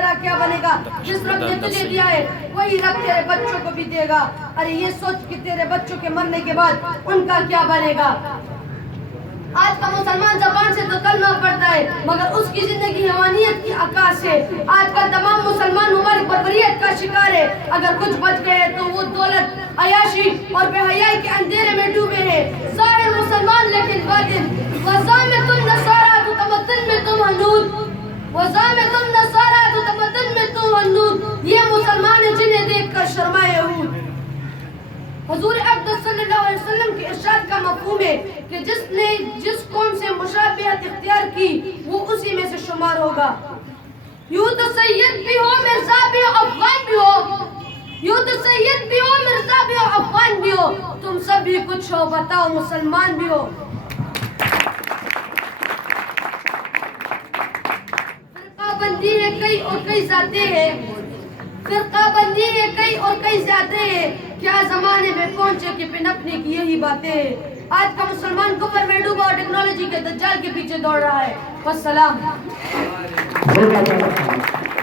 کیا بنے گا؟ جس رب نے تجھے دیا ہے وہی رب تیرے بچوں کو بھی دے گا. ارے یہ سوچ کہ تیرے بچوں کے مرنے کے بعد ان کا کیا بنے گا. آج کا مسلمان زبان سے تو کلمہ پڑھتا ہے مگر اس کی زندگی حیوانیت کی عکاس ہے. آج کل تمام مسلمان ہماری بربریت کا شکار ہے. اگر کچھ بچ گئے تو وہ دولت, عیاشی اور بے حیائی کے اندھیرے میں ڈوبے ہیں. ظاہر مسلمان لیکن باطن. وَزَامِتُ النَّصَارَىٰ تُتَمَدَّنُ مِنْ حَنُود وَزَامِتُ النَّصَارَىٰ تُتَمَدَّنُ مِنْ حَنُود. یہ مسلمان ہیں جنہیں دیکھ کر شرمائے یہود. حضور اقدس صلی اللہ علیہ وسلم کے ارشاد کا مفہوم ہے کہ جس نے جس قوم سے مشابہت اختیار کی وہ اسی میں سے شمار ہوگا. یوں تو سید بھی ہو, مرزا بھی ہو, افغان بھی ہو. یوں تو سید بھی ہو, مرزا بھی ہو, افغان بھی ہو. تم سب بھی کچھ ہو, بتاؤ مسلمان بھی ہو. فرقہ بندی ہے کئی اور کئی ذاتیں ہیں. فرقہ بندی ہے کئی اور کئی ذاتیں ہیں. کیا زمانے میں پہنچے کہ پنپنے کی یہی باتیں ہیں. آج کا مسلمان کفر میں ڈوبا اور ٹیکنالوجی کے دجال کے پیچھے دوڑ رہا ہے. والسلام.